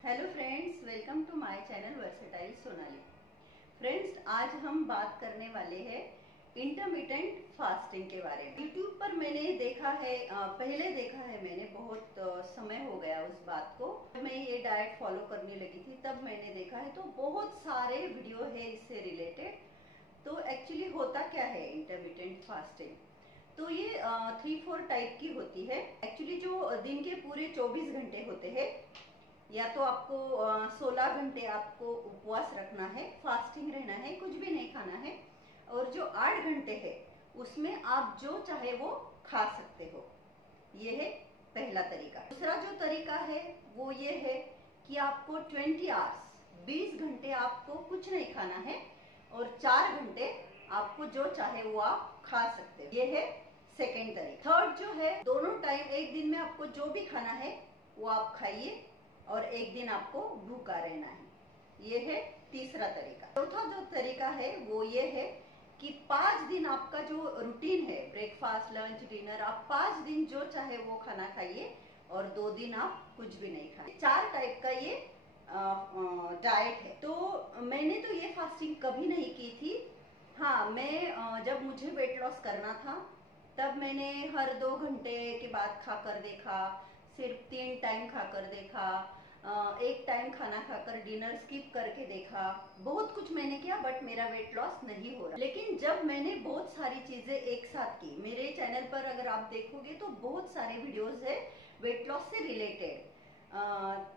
Hello friends, welcome to my channel versatile Sonali. Friends, आज हम बात करने वाले हैं इंटरमिटेंट फास्टिंग के बारे में। यूट्यूब पर मैंने देखा है, पहले देखा है मैंने, बहुत समय हो गया उस बात को। मैं ये डाइट फॉलो करने लगी थी तब मैंने देखा है, तो बहुत सारे वीडियो है इससे रिलेटेड। तो एक्चुअली होता क्या है इंटरमिटेंट फास्टिंग? तो ये 3-4 टाइप की होती है। एक्चुअली जो दिन के पूरे 24 घंटे होते हैं, या तो आपको 16 घंटे आपको उपवास रखना है, फास्टिंग रहना है, कुछ भी नहीं खाना है। और जो 8 घंटे है उसमें आप जो चाहे वो खा सकते हो। ये है पहला तरीका। दूसरा जो तरीका है वो ये है कि आपको 20 आवर्स, 20 घंटे आपको कुछ नहीं खाना है और 4 घंटे आपको जो चाहे वो आप खा सकते हो। ये है सेकेंड तरीका। थर्ड जो है, दोनों टाइम एक दिन में आपको जो भी खाना है वो आप खाइए और एक दिन आपको भूखा रहना है। ये है तीसरा तरीका। चौथा जो तरीका है वो ये है कि 5 दिन आपका जो रूटीन है, ब्रेकफास्ट, लंच, डिनर, आप 5 दिन जो चाहे वो खाना खाइए और 2 दिन आप कुछ भी नहीं खाए। 4 टाइप का ये डाइट है। तो मैंने तो ये फास्टिंग कभी नहीं की थी। हाँ, मैं जब मुझे वेट लॉस करना था तब मैंने हर 2 घंटे के बाद खाकर देखा, सिर्फ 3 टाइम खाकर देखा, एक टाइम खाना खाकर डिनर स्किप करके देखा, बहुत कुछ मैंने किया, बट मेरा वेट लॉस नहीं हो रहा। लेकिन जब मैंने बहुत सारी चीजें एक साथ की, मेरे चैनल पर अगर आप देखोगे तो बहुत सारे वीडियोस है वेट लॉस से रिलेटेड।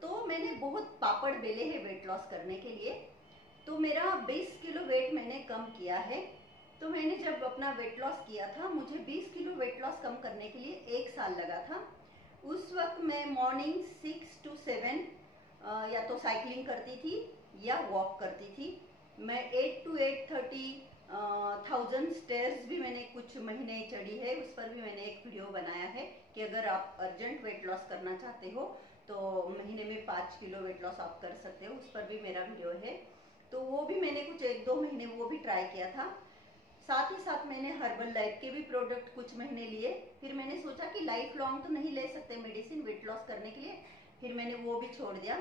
तो मैंने बहुत पापड़ बेले हैं वेट लॉस करने के लिए। तो मेरा 20 किलो वेट मैंने कम किया है। तो मैंने जब अपना वेट लॉस किया था, मुझे 20 किलो वेट लॉस कम करने के लिए 1 साल लगा था। उस वक्त मैं मॉर्निंग 6 to 7 या तो साइकिलिंग करती थी या वॉक करती थी। मैं 8 to 8:30 1000 स्टेयर्स भी मैंने कुछ महीने चढ़ी है। उस पर भी मैंने एक वीडियो बनाया है कि अगर आप अर्जेंट वेट लॉस करना चाहते हो तो महीने में 5 किलो वेट लॉस आप कर सकते हो। उस पर भी मेरा वीडियो है। तो वो भी मैंने कुछ 1-2 महीने वो भी ट्राई किया था। साथ ही साथ मैंने हर्बल लाइफ के भी प्रोडक्ट कुछ महीने लिए। फिर मैंने सोचा कि लाइफ लॉन्ग तो नहीं ले सकते मेडिसिन वेट लॉस करने के लिए, फिर मैंने वो भी छोड़ दिया।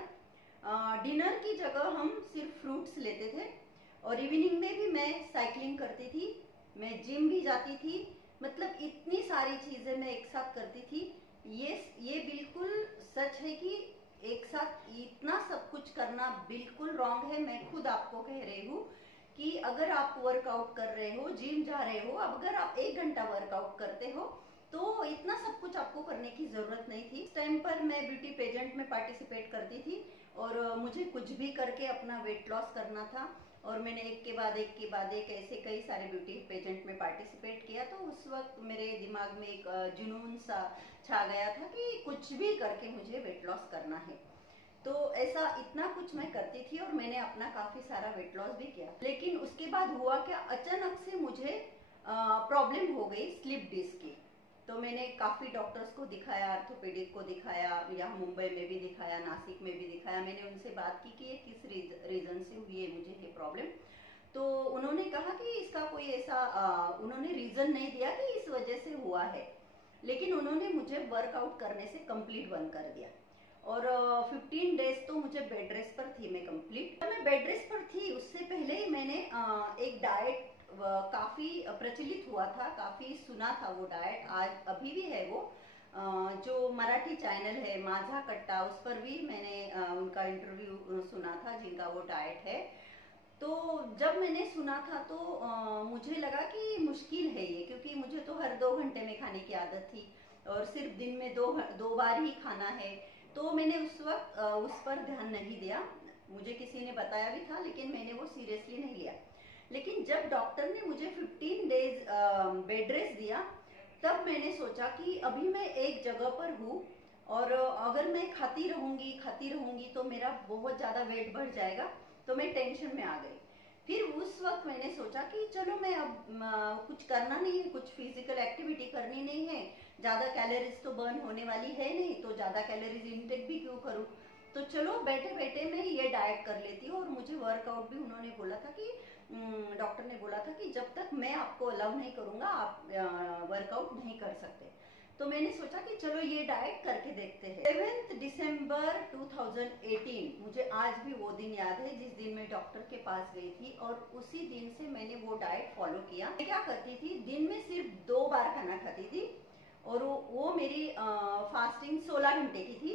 डिनर की जगह हम सिर्फ फ्रूट्स लेते थे और इवनिंग में भी मैं साइकिलिंग करती थी, मैं जिम भी जाती थी। मतलब इतनी सारी चीजें मैं एक साथ करती थी। ये बिल्कुल सच है कि एक साथ इतना सब कुछ करना बिल्कुल रॉन्ग है। मैं खुद आपको कह रही हूँ कि अगर आप वर्कआउट कर रहे हो, जिम जा रहे हो, अब अगर आप 1 घंटा वर्कआउट करते हो तो इतना सब कुछ आपको करने की जरूरत नहीं थी। इस टाइम पर मैं ब्यूटी पेजेंट में पार्टिसिपेट करती थी और मुझे कुछ भी करके अपना वेट लॉस करना था। और मैंने एक के बाद एक के बाद एक ऐसे कई सारे ब्यूटी पेजेंट में पार्टिसिपेट किया। तो उस वक्त मेरे दिमाग में एक जुनून सा छा गया था कि कुछ भी करके मुझे वेट लॉस करना है। तो ऐसा इतना कुछ मैं करती थी और मैंने अपना काफी सारा वेट लॉस भी किया। लेकिन उसके बाद हुआ क्या, अचानक से मुझे प्रॉब्लम हो गई स्लिप डिस्क की। तो मैंने काफी डॉक्टर्स को दिखाया, ऑर्थोपेडिक को दिखाया, यहाँ मुंबई में भी दिखाया, नासिक में भी दिखाया। मैंने उनसे बात की कि ये किस रीजन से हुई है मुझे ये प्रॉब्लम। तो उन्होंने कहा कि इसका कोई ऐसा उन्होंने रीजन नहीं दिया कि इस वजह से हुआ है। लेकिन उन्होंने मुझे वर्कआउट करने से कंप्लीट बंद कर दिया। और 15 डेज तो मुझे बेड रेस्ट पर थी मैं कंप्लीट। जब मैं बेड रेस्ट पर थी उससे पहले ही मैंने एक डाइट काफी प्रचलित हुआ था, काफी सुना था वो डाइट, आज अभी भी है वो। जो मराठी चैनल है माझा कट्टा, उस पर भी मैंने उनका इंटरव्यू सुना था जिनका वो डाइट है। तो जब मैंने सुना था तो मुझे लगा कि मुश्किल है ये, क्योंकि मुझे तो हर 2 घंटे में खाने की आदत थी और सिर्फ दिन में दो बार ही खाना है। तो मैंने उस वक्त उस पर ध्यान नहीं दिया। मुझे किसी ने बताया भी था लेकिन मैंने वो सीरियसली नहीं लिया। लेकिन जब डॉक्टर ने मुझे 15 डेज बेड रेस्ट दिया, तब मैंने सोचा कि अभी मैं एक जगह पर हूँ और अगर मैं खाती रहूंगी तो मेरा बहुत ज्यादा वेट बढ़ जाएगा। तो मैं टेंशन में आ गई। फिर उस वक्त मैंने सोचा कि चलो मैं अब कुछ करना नहीं है, कुछ फिजिकल एक्टिविटी करनी नहीं है, ज्यादा कैलोरीज तो बर्न होने वाली है नहीं, तो ज्यादा कैलोरीज इनटेक भी क्यों करूं। तो चलो बैठे बैठे मैं ये डाइट कर लेती हूँ। और मुझे वर्कआउट भी उन्होंने बोला था कि डॉक्टर ने बोला था कि जब तक मैं आपको अलाउ नहीं करूंगा आप वर्कआउट नहीं कर सकते। तो मैंने सोचा कि चलो ये डाइट करके देखते हैं। 7 दिसंबर 2018, मुझे आज भी वो दिन याद है जिस दिन मैं डॉक्टर के पास गई थी, और उसी दिन से मैंने वो डाइट फॉलो किया। मैं क्या करती थी, दिन में सिर्फ 2 बार खाना खाती थी, और वो मेरी फास्टिंग 16 घंटे की थी,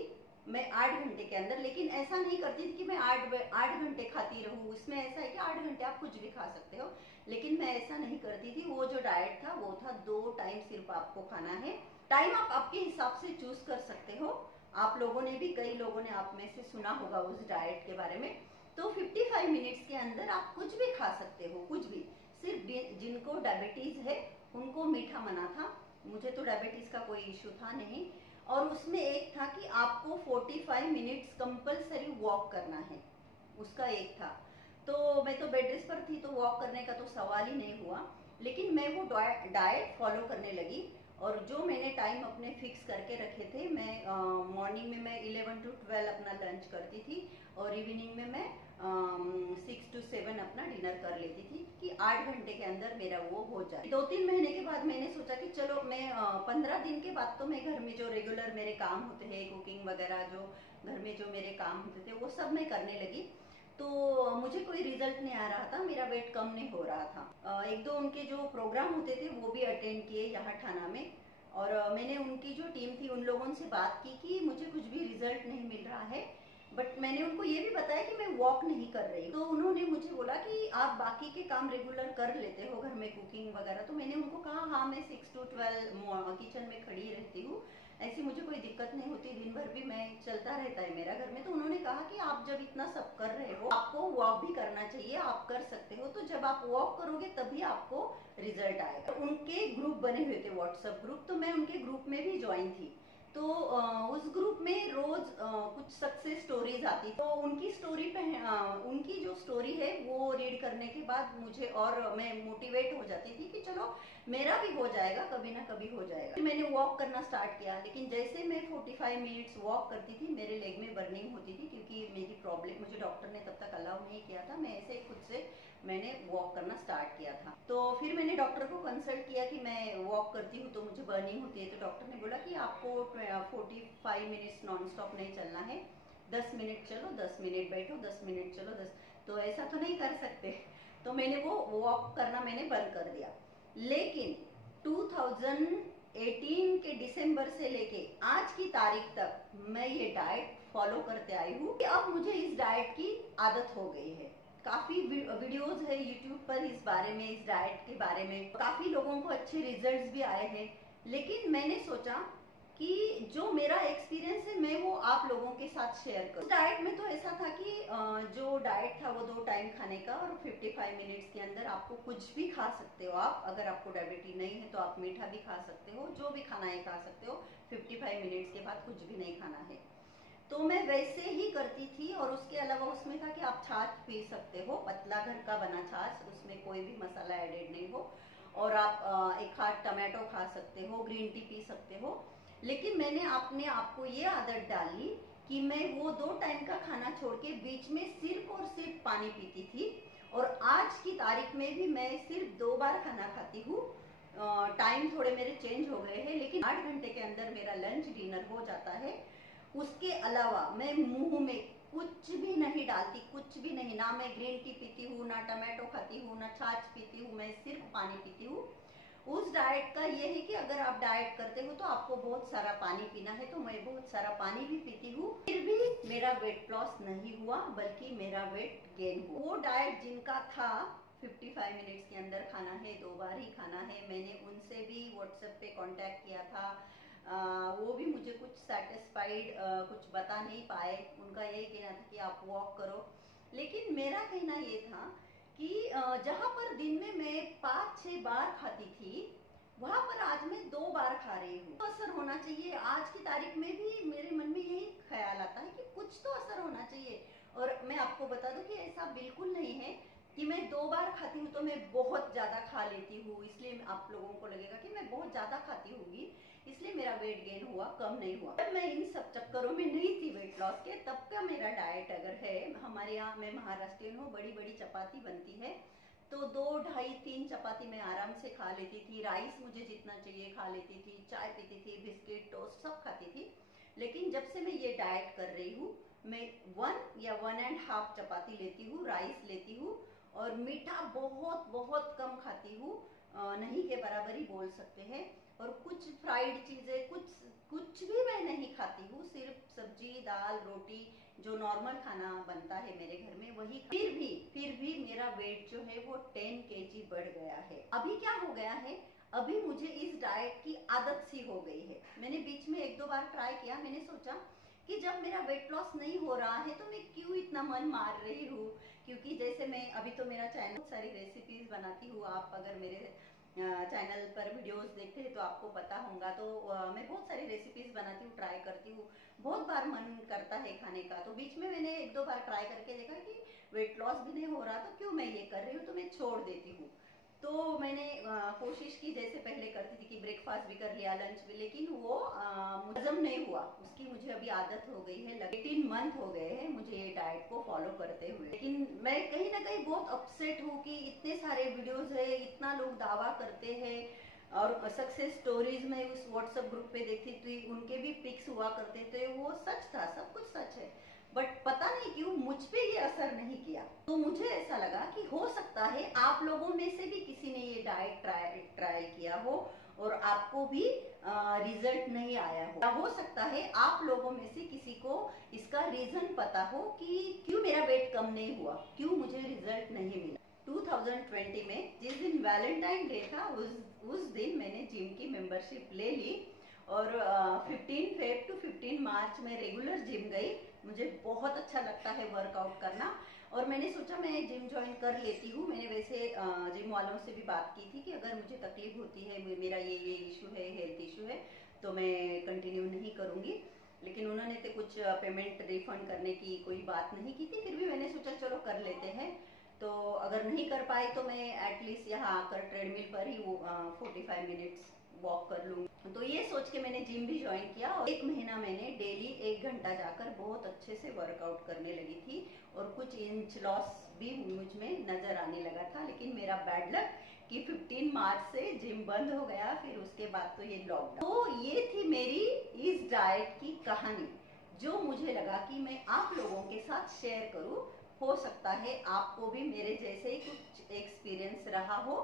मैं 8 घंटे के अंदर। लेकिन ऐसा नहीं करती थी कि मैं 8 घंटे खाती रहूं। उसमें ऐसा है कि 8 घंटे आप कुछ भी खा सकते हो, लेकिन मैं ऐसा नहीं करती थी। वो जो डाइट था वो था 2 टाइम सिर्फ आपको खाना है। टाइम आप आपके हिसाब से चूज कर सकते हो। आप लोगों ने भी, कई लोगों ने आप में से सुना होगा उस डाइट के बारे में। तो 55 मिनट्स के अंदर आप कुछ भी खा सकते हो, कुछ भी। सिर्फ जिनको डायबिटीज है उनको मीठा मना था, मुझे तो डायबिटीज का कोई इश्यू था नहीं। और उसमें एक था कि आपको 45 मिनट्स कंपलसरी वॉक करना है, उसका एक था। तो मैं तो बेड रेस्ट पर थी, तो वॉक करने का तो सवाल ही नहीं हुआ। लेकिन मैं वो डाइट फॉलो करने लगी, और जो मैंने टाइम अपने फिक्स करके रखे थे, मैं मॉर्निंग में मैं 11 to 12 अपना लंच करती थी, और इवनिंग में मैं 6 to 7 अपना डिनर कर लेती थी, कि 8 घंटे के अंदर मेरा वो हो जाए। 2-3 महीने के बाद मैंने सोचा कि चलो मैं 15 दिन के बाद तो मैं घर में जो रेगुलर मेरे काम होते हैं, कुकिंग वगैरह, जो घर में जो मेरे काम होते थे वो सब मैं करने लगी। तो मुझे कोई रिजल्ट नहीं आ रहा था, मेरा वेट कम नहीं हो रहा था। 1-2 उनके जो प्रोग्राम होते थे वो भी अटेंड किए यहाँ ठाणा में, और मैंने उनकी जो टीम थी उन लोगों से बात की कि मुझे कुछ भी रिजल्ट नहीं मिल रहा है। बट मैंने उनको ये भी बताया कि मैं वॉक नहीं कर रही। तो उन्होंने मुझे बोला कि आप बाकी के काम रेगुलर कर लेते हो, घर में कुकिंग वगैरह। तो मैंने उनको कहा हाँ, मैं 6 to 12 किचन में खड़ी रहती हूँ, ऐसी मुझे कोई दिक्कत नहीं होती, दिन भर भी मैं चलता रहता है मेरा घर में। तो उन्होंने कहा कि आप जब इतना सब कर रहे हो, आपको वॉक भी करना चाहिए, आप कर सकते हो। तो जब आप वॉक करोगे तभी आपको रिजल्ट आएगा। उनके ग्रुप बने हुए थे, व्हाट्सएप ग्रुप, तो मैं उनके ग्रुप में भी ज्वाइन थी। तो उस ग्रुप में रोज कुछ सक्सेस स्टोरीज आती, तो उनकी स्टोरी पे उनकी जो स्टोरी है वो रीड करने के बाद मुझे, और मैं मोटिवेट हो जाती थी कि चलो मेरा भी हो जाएगा, कभी ना कभी हो जाएगा। मैंने वॉक करना स्टार्ट किया, लेकिन जैसे मैं 45 मिनट्स वॉक करती थी, मेरे लेग में बर्निंग होती थी, क्योंकि मेरी प्रॉब्लम, मुझे डॉक्टर ने तब तक अलाउ नहीं किया था। मैं ऐसे खुद से मैंने वॉक करना स्टार्ट किया था। तो फिर मैंने डॉक्टर को कंसल्ट किया कि मैं वॉक करती हूँ तो मुझे बर्निंग होती है। तो डॉक्टर ने बोला कि आपको 45 मिनट्स नॉन स्टॉप नहीं चलना है, 10 मिनट चलो, 10 मिनट बैठो, 10 मिनट चलो, 10। तो ऐसा तो नहीं कर सकते, तो मैंने वो वॉक करना मैंने बंद कर दिया। लेकिन 2018 के दिसंबर से लेके आज की तारीख तक मैं ये डाइट फॉलो करते आई हूँ। अब मुझे इस डाइट की आदत हो गई है। काफी वीडियोस है यूट्यूब पर इस बारे में, इस डाइट के बारे में, काफी लोगों को अच्छे रिजल्ट्स भी आए हैं। लेकिन मैंने सोचा कि जो मेरा एक्सपीरियंस है मैं वो आप लोगों के साथ शेयर करूं। डाइट में तो ऐसा था कि जो डाइट था वो 2 टाइम खाने का, और 55 मिनट्स के अंदर आपको कुछ भी खा सकते हो। आप अगर आपको डायबिटीज नहीं है तो आप मीठा भी खा सकते हो, जो भी खाना है खा सकते हो। 55 मिनट्स के बाद कुछ भी नहीं खाना है। तो मैं वैसे ही करती थी, और उसके अलावा उसमें था कि आप छाछ पी सकते हो, पतला घर का बना छाछ, उसमें कोई भी मसाला एडेड नहीं हो, और आप एक हाथ टमाटो खा सकते हो, ग्रीन टी पी सकते हो। लेकिन मैंने अपने आप को ये आदत डाली कि मैं वो 2 टाइम का खाना छोड़ के बीच में सिर्फ और सिर्फ पानी पीती थी। और आज की तारीख में भी मैं सिर्फ 2 बार खाना खाती हूँ। टाइम थोड़े मेरे चेंज हो गए हैं, लेकिन 8 घंटे के अंदर मेरा लंच डिनर हो जाता है। उसके अलावा मैं मुंह में कुछ भी नहीं डालती, कुछ भी नहीं। ना मैं ग्रीन टी पीती हूँ, ना टमाटो खाती हूँ, ना छाछ पीती हूँ, मैं सिर्फ पानी पीती हूँ। उस डाइट का ये है कि अगर आप डाइट करते हो तो आपको बहुत सारा पानी पीना है, तो मैं बहुत सारा पानी भी पीती हूँ। फिर भी मेरा वेट लॉस नहीं हुआ, बल्कि मेरा वेट गेन हुआ। वो डाइट जिनका था 55 मिनट्स के अंदर खाना है, 2 बार ही खाना है, मैंने उनसे भी व्हाट्सएप पे कांटेक्ट किया था। वो भी मुझे कुछ सेटिस्फाइड कुछ बता नहीं पाए। उनका यही कहना था कि आप वॉक करो। लेकिन मेरा कहना ये था कि जहाँ पर दिन में मैं 5-6 बार खाती थी, वहां पर आज मैं 2 बार खा रही हूँ। तो असर होना चाहिए। आज की तारीख में भी मेरे मन में यही ख्याल आता है कि कुछ तो असर होना चाहिए। और मैं आपको बता दूं कि ऐसा बिल्कुल नहीं है कि मैं 2 बार खाती हूँ तो मैं बहुत ज्यादा खा लेती हूँ, इसलिए आप लोगों को लगेगा कि मैं बहुत ज्यादा खाती होगी इसलिए मेरा वेट गेन हुआ, कम नहीं हुआ। जब मैं इन सब चक्करों में नहीं थी वेट लॉस के, तब का मेरा डाइट अगर है, हमारे यहाँ, मैं महाराष्ट्रियन हूँ, बड़ी बड़ी चपाती बनती है, तो 2, ढाई, 3 चपाती मैं आराम से खा लेती थी। राइस मुझे जितना चाहिए खा लेती थी, चाय पीती थी, बिस्किट टोस्ट सब खाती थी। लेकिन जब से मैं ये डाइट कर रही हूँ, मैं 1 या 1.5 चपाती लेती हूँ, राइस लेती हूँ, और मीठा बहुत बहुत कम खाती हूँ, नहीं के बराबर ही बोल सकते हैं। और कुछ फ्राइड चीजें, कुछ भी मैं नहीं खाती हूँ, सिर्फ सब्जी दाल रोटी जो नॉर्मल खाना बनता है मेरे घर में वही। फिर भी मेरा वेट जो है वो 10 kg बढ़ गया है। अभी क्या हो गया है, अभी मुझे इस डाइट की आदत सी हो गई है। मैंने बीच में 1-2 बार ट्राई किया, मैंने सोचा कि जब मेरा वेट लॉस नहीं हो रहा है तो मैं क्यों इतना मन मार रही हूँ। क्योंकि जैसे मैं अभी तो मेरा चैनल बहुत सारी रेसिपीज बनाती हूँ, आप अगर मेरे चैनल पर वीडियोस देखते हैं तो आपको पता होगा। तो मैं बहुत सारी रेसिपीज बनाती हूँ, ट्राई करती हूँ, बहुत बार मन करता है खाने का। तो बीच में मैंने 1-2 बार ट्राई करके देखा कि वेट लॉस भी नहीं हो रहा तो क्यों मैं ये कर रही हूँ, तो मैं छोड़ देती हूँ। तो मैंने कोशिश की, जैसे पहले करती थी कि ब्रेकफास्ट भी कर लिया, लंच भी, लेकिन वो हजम नहीं हुआ। उसकी मुझे अभी आदत हो गई है, 18 मंथ हो गए हैं मुझे ये डाइट को फॉलो करते हुए। लेकिन मैं कहीं ना कहीं बहुत अपसेट हूँ कि इतने सारे वीडियोस है, इतना लोग दावा करते हैं, और सक्सेस स्टोरीज में उस व्हाट्सएप ग्रुप पे देखती थी, उनके भी पिक्स हुआ करते थे, वो सच था, सब कुछ सच है। बट पता नहीं क्यों मुझ पे ये असर नहीं किया। तो मुझे ऐसा लगा कि हो सकता है आप लोगों में से भी किसी ने ये डाइट ट्रायल किया हो और आपको भी रिजल्ट नहीं आया हो सकता है आप लोगों में से किसी को इसका रीजन पता हो कि क्यों मेरा वेट कम नहीं हुआ, क्यों मुझे रिजल्ट नहीं मिला। 2020 में जिस दिन वैलेंटाइन डे था, उस दिन मैंने जिम की मेंबरशिप ले ली, और 15 फेब टू 15 मार्च में रेगुलर जिम गई। मुझे बहुत अच्छा लगता है वर्कआउट करना, और मैंने सोचा मैं जिम ज्वाइन कर लेती हूँ। मैंने वैसे जिम वालों से भी बात की थी कि अगर मुझे तकलीफ होती है, मेरा ये इशू है, हेल्थ इशू है, तो मैं कंटिन्यू नहीं करूँगी। लेकिन उन्होंने तो कुछ पेमेंट रिफंड करने की कोई बात नहीं की थी। फिर भी मैंने सोचा चलो कर लेते हैं। तो अगर नहीं कर पाई तो मैं एटलीस्ट यहाँ आकर ट्रेडमिल पर ही वो 45 मिनट्स वॉक कर लूँगी। तो ये सोच के मैंने जिम भी ज्वाइन किया, और 1 महीना मैंने डेली 1 घंटा जाकर बहुत अच्छे से वर्कआउट करने लगी थी, और कुछ इंच लॉस भी मुझ में नजर आने लगा था। लेकिन मेरा बैड लक कि 15 मार्च से जिम बंद हो गया, फिर उसके बाद तो ये लॉकडाउन। तो ये थी मेरी इस डाइट की कहानी, जो मुझे लगा कि मैं आप लोगों के साथ शेयर करूं। हो सकता है आपको भी मेरे जैसे ही कुछ एक्सपीरियंस रहा हो।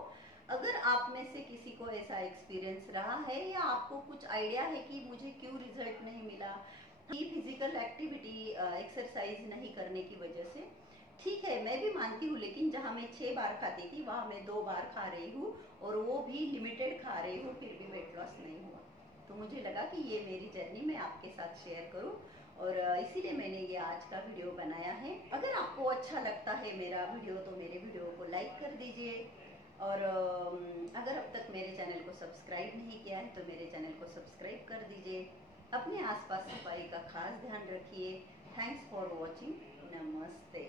अगर आप में से किसी को ऐसा एक्सपीरियंस रहा है, या आपको कुछ आइडिया है कि मुझे क्यों रिजल्ट नहीं मिला, कि फिजिकल एक्टिविटी एक्सरसाइज नहीं करने की वजह से, ठीक है मैं भी मानती हूँ, लेकिन जहाँ मैं 6 बार खाती थी वहाँ मैं 2 बार खा रही हूँ, और वो भी लिमिटेड खा रही हूँ, फिर भी वेट लॉस नहीं हुआ। तो मुझे लगा कि ये मेरी जर्नी मैं आपके साथ शेयर करूँ, और इसीलिए मैंने ये आज का वीडियो बनाया है। अगर आपको अच्छा लगता है मेरा वीडियो तो मेरे वीडियो को लाइक कर दीजिए, और अगर अब तक मेरे चैनल को सब्सक्राइब नहीं किया है तो मेरे चैनल को सब्सक्राइब कर दीजिए। अपने आसपास सफाई का खास ध्यान रखिए। Thanks for watching. नमस्ते।